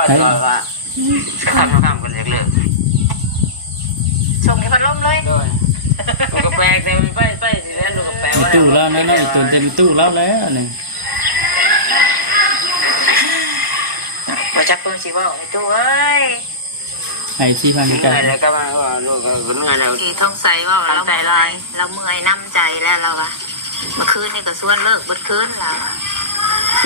ว่าทำกันเล็กๆส่งให้พัดลมเลยลูกกระแปงเต็มไปสิแล้วลูกกระแปงว่าตู้แล้วนะอีกตัวเต็มตู้แล้วนี่มาจับปืนสิว่าไอ้ตู้เอ้ยไอ้ที่พันกันแล้วก็มาลูกก็เมื่อยแล้วท้องใส่ว่าเราใจลายเราเมื่อยน้ำใจแล้วเราอะเมื่อคืนนี่ก็ส่วนเลิกเมื่อคืนเรา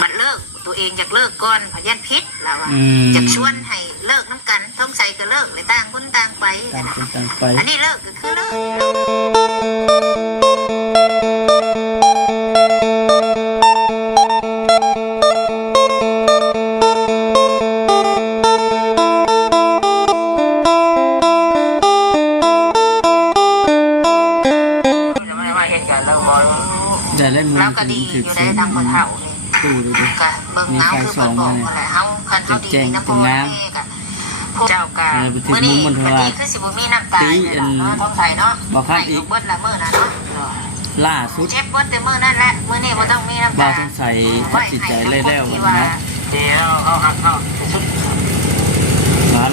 บัดเลิกตัวเองอยากเลิกก่อนพยันพิษเราอะอยากชวนให้เลิกน้ำกันท้องใส่ก็เลิกเลยต่างคนต่างไปอันนี้เลิกก็คือเลิกแล้วก็ดีอยู่ได้ทำมาเท่าตู้ดูดิมีไฟสองมาเนี่ยจุดแจ้งตรงน้ำเจ้ากาเมื่อนี้วันนี้คือสิบุมีน้ำตาท้องใส่เนาะบอกครับอีกเบิดละเมื่อนะเนาะล่าสุดเจ็บเบิดแต่เมื่อนั่นแหละเมื่อนี้มันต้องมีน้ำตาต้องใส่ตัดสินใจเลยแล้วนะเดี๋ยวเขาหักเข้าชุด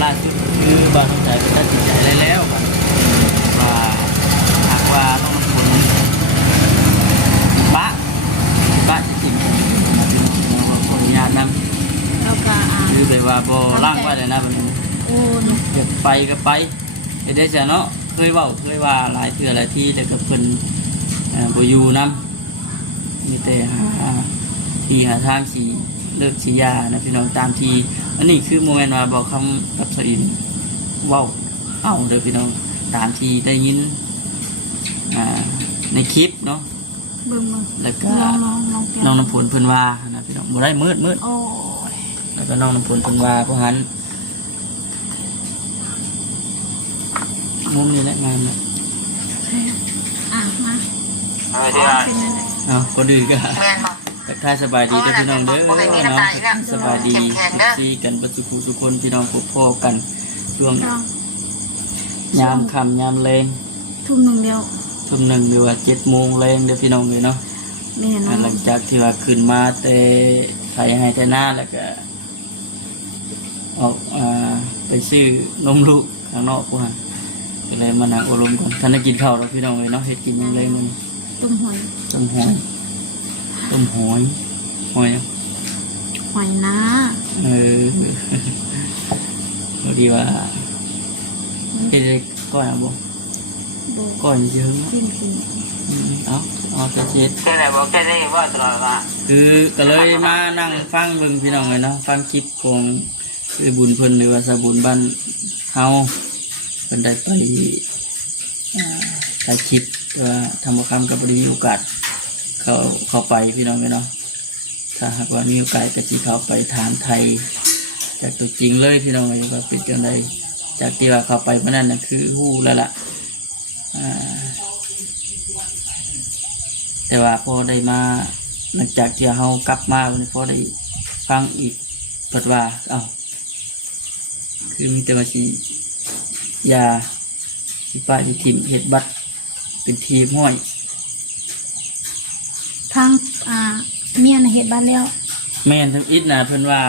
ล่าสุดคือบ้าต้องใส่ตัดสินใจเลยแล้วว่าหากว่าต้องผลบ้าจริงๆขออนุญาตนำคือแบบว่าโบล่างว่าเลยนะมันจะไปก็ไปได้จะเนาะเคยว่าหลายเทื่อหลายที่แต่กับเพิ่นโบยูนำมีแต่ที่หาทางสีเลิกสียานะพี่น้องตามทีอันนี้คือโมเมนต์ว่าบอกคำกับสอินว้าวเอาเด้อพี่น้องตามทีได้ยินในคลิปเนาะแล้วก็น้องน้ำผลเพิ่นว่านะพี่น้องบ่ได้มืดแล้วก็น้องน้ำผลเพิ่นว่าเพราะฉะนั้นมุมนี้แหละงานนะมาคนอื่นก็ถ้าสบายดีกับพี่น้องเด้อเนาะสบายดีซีกันประสุขสุขคนพี่น้องพบพ่อกันช่วงยามค่ำยามแรงทุ่มหนึ่งเดียวหรือว่า7 โมงแรงเด้อพี่น้องเลยเนาะหลังจากที่ว่าขึ้นมาแต่ไถให้แต่หน้าแล้วก็ออกไปซื้อนมลูกข้างนอกพวกนั้นก็เลยมานั่งอบรมก่อนท่านได้กินข้าวแล้วพี่น้องเลยเนาะเฮ็ดกินยังเลยมันต้มหอยนะพอดีว่าเฮ็ดก้อนบ่ก้อนเยอะมากเอาแต่เช็ดแค่ไหนบอกแค่นี้ว่าตลอดว่าคือก็เลยมานั่งฟังเบิ่งพี่น้องเลยเนาะฟังคลิปของบุญเพิ่นหรือว่าสบุญบ้านเฮาเพิ่นได้ไปถ่ายคลิปว่าทำคำกับบริมีโอกาสเข้าไปพี่น้องเลยเนาะถ้าหากว่ามีโอกาสก็สิเข้าไปถามไทยจากตัวจริงเลยพี่น้องเลยว่าเป็นจังไดจากที่ว่าเข้าไปเมื่อนั้นน่ะคือฮู้แล้วล่ะแต่ว่าพอได้มาหลังจากที่เขากลับมาวันนี้พอได้ฟังอีกเปิดว่าคือมีแต่ว่าสียาสีป้าที่ทีมเห็ดบัตรเป็นทีมห้อยทั้งเมียนเห็ดบัตรแล้วแม่นทั้งอิดนะเพิ่นว่า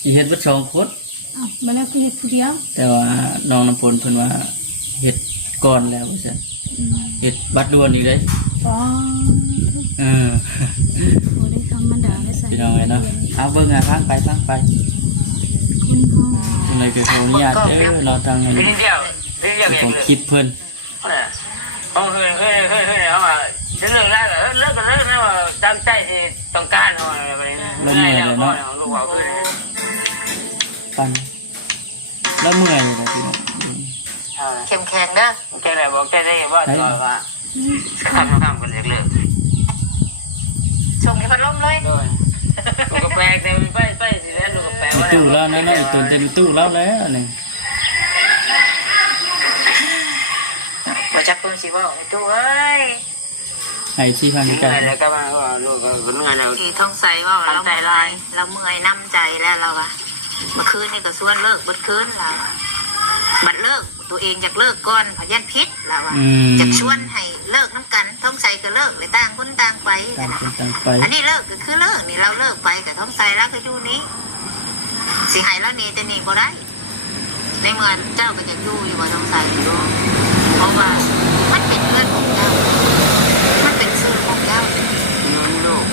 สีเห็ดบัตร2 คนมาแล้วก็เห็ดผู้เดียวแต่ว่าน้องน้ำฝนเพิ่นว่าเห็ดก่อนแล้วว่าซั่นเห็ดบัตรด่วนอีกเลยโอ้ได้ธรรมดาได้ใส่พี่น้องเลยเนาะเอาเบิ่งฟังไปอะไรเกิดขออนุญาตเราทางนี้ของคลิปเพิ่นเฮ้ยเอามาจะเลิกได้เหรอเลิกกันแล้วไม่ว่าตามใจที่ต้องการเอาอะไรแล้วเมื่อยเลยเนาะปันแล้วเมื่อยเลยพี่น้องเข้มแข็งนะแค่ไหนบอกแค่ได้ว่าตลอดว่าทำกันเล็กๆส่งให้พัดลมเลยลูกกระแปงเต็มไปสิแล้วลูกกระแปงว่าตู้แล้วนะอีกตัวเต็มตู้แล้วนี่มาจับปืนสิว่าไอ้ตู้เอ้ยไอ้ที่พันกันแล้วก็มาลูกก็เมื่อยแล้วท้องใส่ว่าเราใจลายเราเมื่อยน้ำใจแล้วเราอะเมื่อคืนนี่ก็ส่วนเลิกเมื่อคืนเราบัดเลิกตัวเองอยากเลิกก่อนพยันพิษแล้วว่าอยากชวนให้เลิกน้ำกันท้องใส่ก็เลิกเลยต่างคนต่างไปอันนี้เลิกก็คือเลิกนี่เราเลิกไปกับท้องใส่แล้วก็อยู่นี้ สิให้แล้วนี่แต่นี่บ่ได้ในเมื่อเจ้าก็จะอยู่อยู่บ่ต้องใส่อยู่เพราะว่ามันเป็นเงินของเจ้ามันเป็นชื่อของเจ้า ลูก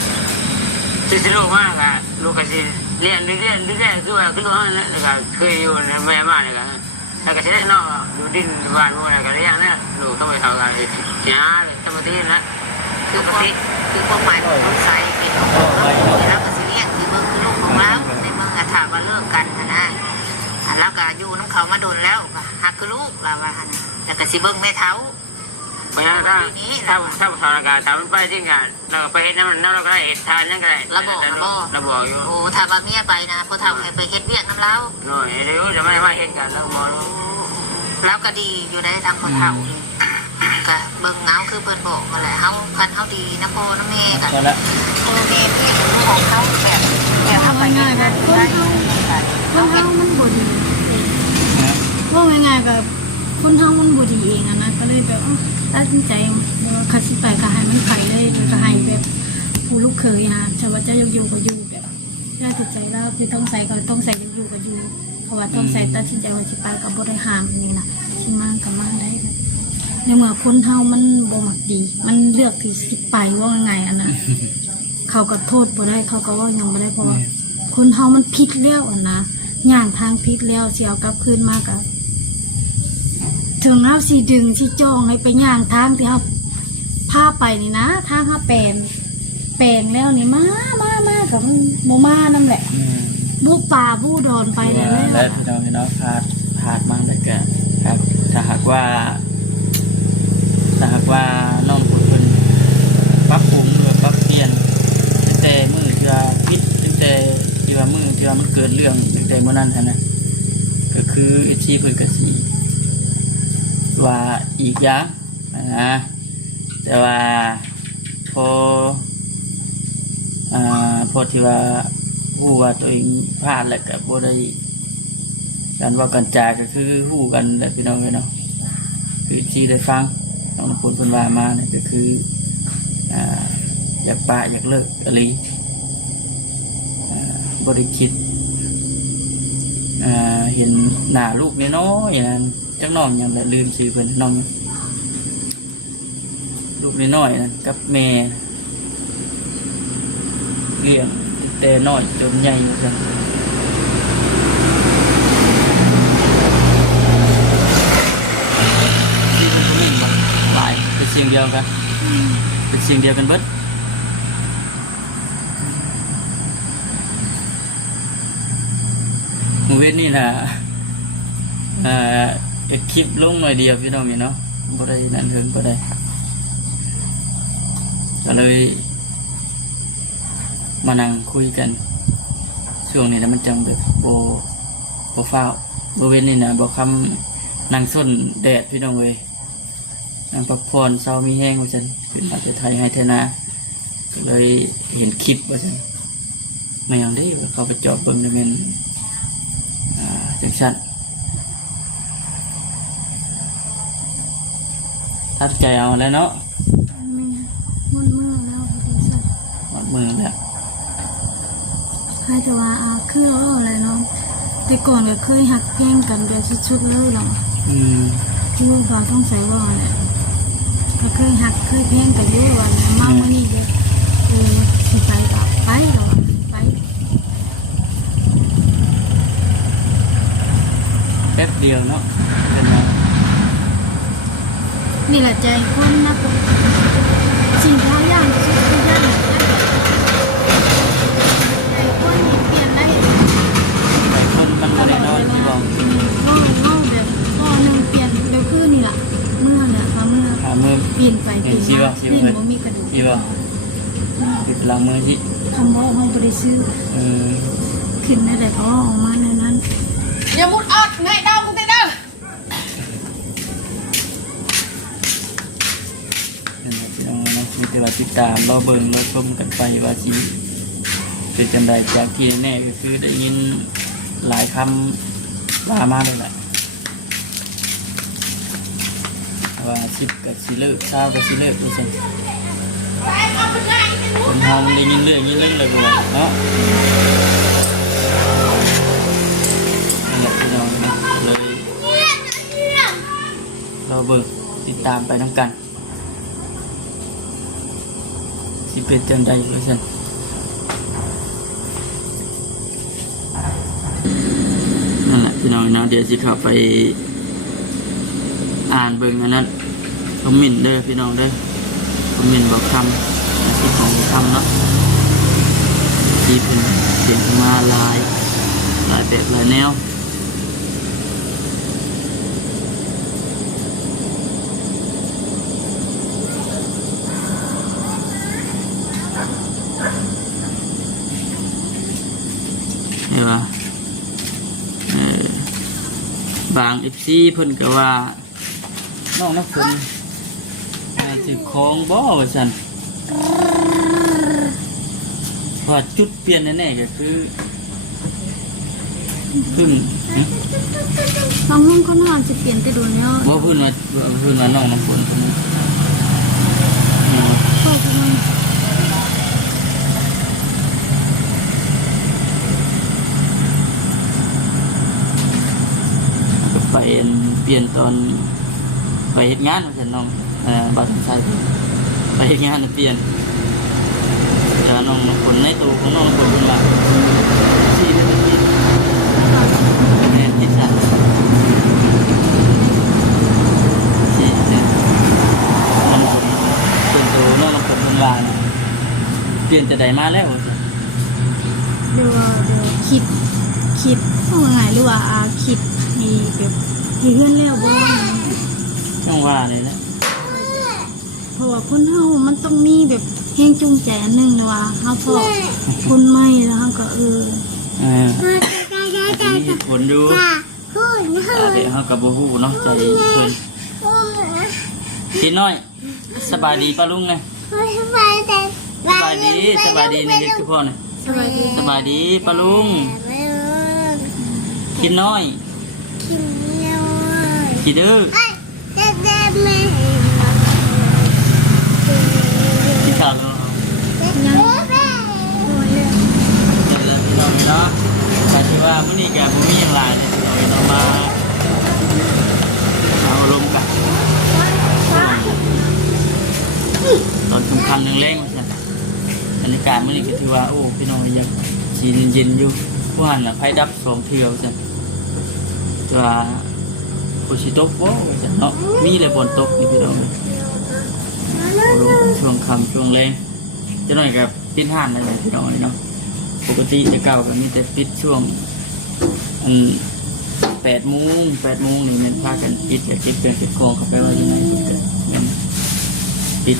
จะลูกมากอะลูกก็สิเรียนคือว่าคือว่าแล้วก็เคยอยู่ในแม่บ้านเลยกันแล้วก็ใช้นอกดูดินบ้านพวกอะไรกันอย่างนี้ลูกต้องไปทำกันจ้าเลยทำมาที่นะ คือความหมายของคนใส่เป็นลูกของเราแล้วก็สิเรียกคือเบิ่งคือลูกของเราในเมืองถามว่าเลิกกันนะแล้วก็อยู่น้ำเขามาโดนแล้วหักคือลูกเราว่าแล้วก็สิเบิ่งแม่เท้า เพราะฉะนั้นถ้าทำรายการทำไปจริงกันเราไปเห็นน้ำเราก็ได้ทานนั่นก็ได้ระบอกอยู่ โอ้ถ้าว่าเมียไปนะพอเท่าไปเฮ็ดเวียกน้ำเล้า หน่อยเดี๋ยวจะไม่มาเห็นกันแล้วมอง แล้วก็ดีอยู่ได้ทางพอเท่าก็เบิ่งเงาคือเพิ่นบอกมาแหละเฮาคันเฮาดีนะพ่อนะแม่กัน ก็แล้ว พ่อแม่เป็นลูกของเขาแบบเฮาไปง่ายกันได้ คนเฮามันบ่ดีว่าง่ายๆกับคนเฮามันบ่ดีเองนะก็เลยแบบตัดสินใจว่าคัดสิไปก็ให้มันไปเลยก็ให้แบบผู้ลูกเคยถ้าว่าจะอยู่ก็อยู่แบบน่าติดใจแล้วคือต้องใส่ก็ต้องใส่อยู่ก็อยู่เพราะว่าต้องใส่ตัดสินใจว่าสิไปก็บ่ได้ห้ามนี่นะสิมาก็มาได้ในเมื่อคนเฮามันบ่มักดีมันเลือกที่สิไปว่าง่ายนะเขาก็โทษบ่ได้เขาก็ว่ายังบ่ได้เพราะว่าคนเฮามันผิดแล้วนะย่างทางผิดแล้วสิเอากลับคืนมาก็ถึงเราสิดึงสิจ้องให้ไปย่างทางที่เราพาไปนี่นะทางเขาแปลงแล้วนี่มากับโมมานั่นแหละบูป่าบูดอนไปแล้ว และพี่น้องขาดมากเลยแกครับถ้าหากว่าน้องคนคนปรับปรุงหรือปรับเปลี่ยนตั้งแต่มือจะคิดตั้งแต่ที่ว่ามือที่ว่ามันเกิดเรื่องตั้งแต่เมื่อนั้นนะก็คือที่เพิ่นกระสีว่าอีกอย่างนะแต่ว่าพอที่ว่าฮู้ว่าตัวเองพลาดแล้วก็บ่ได้การว่ากันจาก็คือฮู้กันแหละพี่น้องเนาะคือที่ได้ฟังน้องน้ำฝนเพิ่นว่ามาเนี่ยก็คืออยากปะอยากเลิกอะไรบ่ได้คิดเห็นหน้าลูกน้อยๆอย่างนั้นจักน้องยังได้ลืมชื่อเพิ่นน้องลูกน้อยๆนั่นกับแม่เลี้ยงแต่น้อยจนใหญ่อยู่จังที่เป็นผู้หญิงบ่หลายเป็นเสียงเดียวกันเป็นเสียงเดียวกันเบิดมื้อเว้นนี่น่ะคลิปลงหน่อยเดียวพี่น้องนี่เนาะบ่ได้นั่นเฮิงบ่ได้ก็เลยมานั่งคุยกันช่วงนี้นะมันจังแบบโบฟ้าวโบเว้นนี่นะบอกคำนั่งส้นแดดพี่น้องเลยนั่งพักผ่อนเศร้ามีแห้งว่าฉันเป็นประเทศไทยให้เทนาก็เลยเห็นคลิปว่าฉันไม่อย่างนี้เขาไปจอดเบิ้งในเมนจังสั้นทัดใจเอาแล้วเนาะมันมือแล้วหมดมือแล้วใครแต่ว่าคือเราอะไรเนาะแต่ก่อนก็เคยหักเพลงกันแบบชุดๆเลยเนาะลูกเราต้องใส่ว่าเนี่ยก็เคยหักเคยเพลงกันเยอะวันมากวันนี้เยอะสิไปต่อไปเราไปแป๊บเดียวเนาะนี่แหละใจคนนะสิ่งที่เราย่างสุดคือย่างใจคนเปลี่ยนได้คนมันก็ได้นอนที่บอกก็แบบก็นึงเปลี่ยนเดี๋ยวคือนี่แหละเมื่อเนี่ยเมื่อเปลี่ยนไปเปลี่ยนมาเปลี่ยนบ่มีกระดูกที่ว่าติดหลังมือที่คำว่าห้องบริสุทธิ์ขึ้นได้แต่เขาออกมาในนั้นอย่ามุดอดไงดาวกูเด้อมีแต่ว่าติดตามรอเบิ่งรอชมกันไปว่าชีเป็นจังใดจากที่แน่ก็คือได้ยินหลายคำมาเลยแหละว่า10กับสิเลิก20กับสิเลิกดูสิคนเฮาได้ยินเรื่องเลยบ่เนาะ เบิ่งติดตามไปน้ำกันสิเป็นจังใดว่าซั่นนั่นแหละพี่น้องเนาะเดี๋ยวสิเข้าไปอ่านเบิ่งอันนั้นคอมเมนต์เด้อพี่น้องเด้อคอมเมนต์บอกคำอาชีพของคำเนาะที่เป็นเสียงมาหลายแบบหลายแนวเห็นปะบาง FC เพิ่นก็ว่าน้องนักฝนสิของบ่ว่าซั่นเพราะจุดเปลี่ยนแน่ๆก็คือพึ่ง บางห้องเขานอนจะเปลี่ยนแต่โดนแล้ว บ่เพิ่นว่าน้องน้ำฝนเพิ่น ชอบมัน ก็ไปเปลี่ยนตอนไปเฮ็ดงานว่าซั่นน้องบัดใส่ไปเฮ็ดงานเปลี่ยนจะน้องน้ำฝนในตู้ของน้องน้ำฝนเพิ่นว่าที่เป็นที่แม่นที่สั่นที่เนี่ยน้องฝนเป็นตู้น้องน้ำฝนเพิ่นว่าเปลี่ยนแต่ใดมาแล้วว่าซั่น เดี๋ยวคิดว่าไงหรือว่าคิดให้แบบให้เพื่อนแล้วบ่ จังว่าเลยนะ เพราะว่าคนเฮามันต้องมีแบบแห้งจูงใจอันหนึงเลยว่าเฮาพอคนใหม่แล้วเฮาก็มีเหตุผลดูเดี๋ยวเขากับโบหูเนาะใจเพิ่นกินน้อยสบายดีป้าลุงไงสบายดีนี่เด็กคือพ่อเนี่ย สบายดี สบายดีป้าลุงกินน้อยกินดื้อกินข้าวแล้ว ยัง เดี๋ยวพี่น้องเนาะแต่ที่ว่ามื้อนี้แกบ่มีอย่างไรเนี่ยเรามาเอาลมกันตอนค่ำๆแรงๆว่าซั่นบรรยากาศมื้อนี้ก็ถือว่าโอ้พี่น้องยังสิเย็นๆอยู่ผู้หันน่ะไฟดับ2เที่ยวซั่นแต่ว่าฝนสิตกบ่ว่าซั่นเนาะมีแต่ฝนตกนี่พี่น้องช่วงค่ำช่วงแรงจะหน่อยกับปิดห้านอะไรพี่น้องเนาะปกติจะเก่าก็มีแต่ปิดช่วง8 โมงนี่มันพากันปิดจะปิดเป็นปิดคลองเข้าไปว่ายังไงก็มันปิด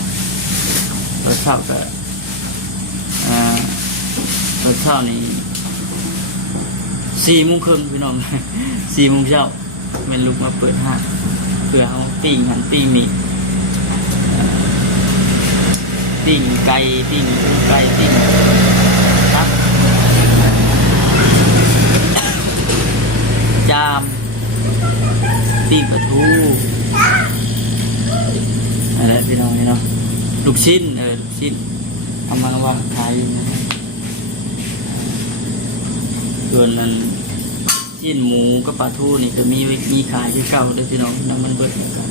ตอนเช้าก็ตอนเช้านี่4 โมงครึ่งพี่น้อง 4 โมงเช้ามันลุกมาเปิดห้างเพื่อเอาปิ้งหันปิ้งนี่ปิ้งไก่ปิ้งครับจามปิ้งปลาทูอะไรพี่น้องนี่เนาะลูกชิ้นลูกชิ้นเอามาว่าขายอยู่นะส่วนนั้นชิ้นหมูกับปลาทูนี่ก็มีขายที่เก่าด้วยพี่น้องน้ำมันเบิดนะครับ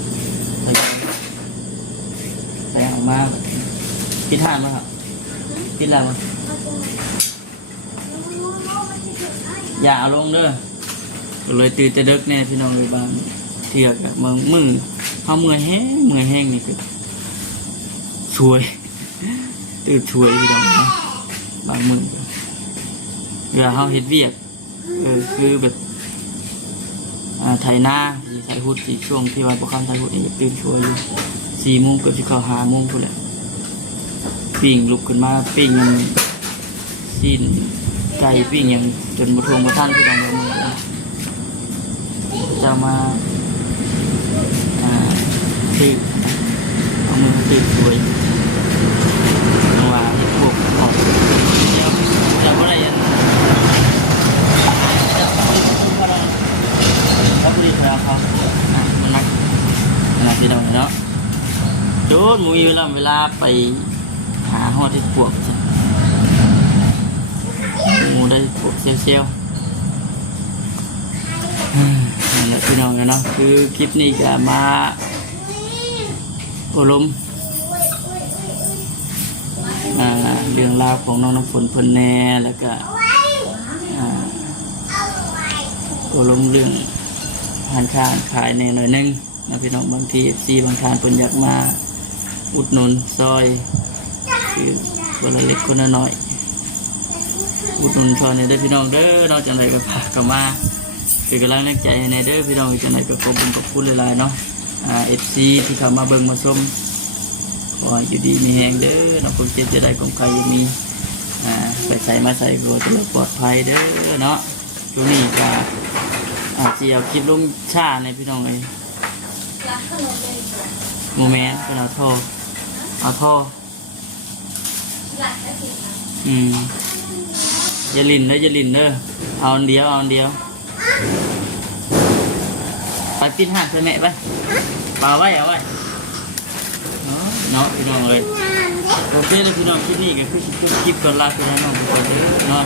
ไปเอามาพิธานมาครับพิธานมาอย่าเอาลงเด้อก็เลยตื่นแต่ดึกแน่พี่น้องเลยบางเที่ยกับมือเขาเมื่อยแห้งนี่คือช่วยตื่นช่วยพี่น้องนะบางมือเวลาเขาเฮ็ดเวียกคือแบบไถนาใส่หุดสีช่วงที่ว่าพวกเขาไถหุดนี่ตื่นช่วยอยู่4 โมงเกือบจะเข้า5 โมงพุ่นแหละปิ้งลุกขึ้นมาปิ้งชิ้นไก่ปิ้งอย่างจนมาทวงมาท่านที่ตรงนี้จะมาตื่นเอามือตื่นสวยว่าให้พวกออกเดี๋ยวจะอะไรอย่างเขาบริการเขามันนักที่ตรงนี้เนาะโดนมูยเวลาไปหาห่อที่ปวกหมูได้ปวกเซลนั่นแหละพี่น้องเนาะคือคลิปนี้จะมา โอลมเรื่องราวของน้องน้ำฝนเพิ่นแน่แล้วก็โอลมเรื่องทานข้าวขายในหน่อยนึงนะพี่น้องบางทีซีบางทานเพิ่นอยากมาอุดหนุนซอยคือคนละเล็กคนละน้อยอุดหนุนซอยในเด้อพี่น้องเด้อนอกจากไหนก็พากลับมาคือกำลังแรงใจในเด้อพี่น้องจากไหนก็ขอบคุณกับคุณหลายๆเนาะFC ที่เข้ามาเบิ่งมาชมขออยู่ดีมีแหงเด้อเนาะผมเจ็บจะได้กองไก่ยังมีไปใส่มาใส่ก็จะปลอดภัยเด้อเนาะช่วงนี้ก็เจียวคลิปลงชาในพี่น้องเลยโมเมนต์เป็นเอาท่ออย่าลิ่นเด้อเอาอันเดียวไปปิดหักใส่แม่ไปปาไว้เอาไว้เนาะพี่น้องเลยโอเคแล้วพี่น้องที่นี่ก็คือคลิปก่อนลาพี่น้องก่อนเด้อเนาะ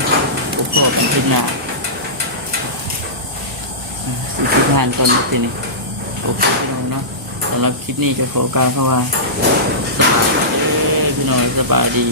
โอ้โหกันเป็นหนาสิทานก่อนทีนี้โอเคพี่น้องเนาะสำหรับคลิปนี้จะขอการเข้ามาสบายดีพี่น้องสบายดี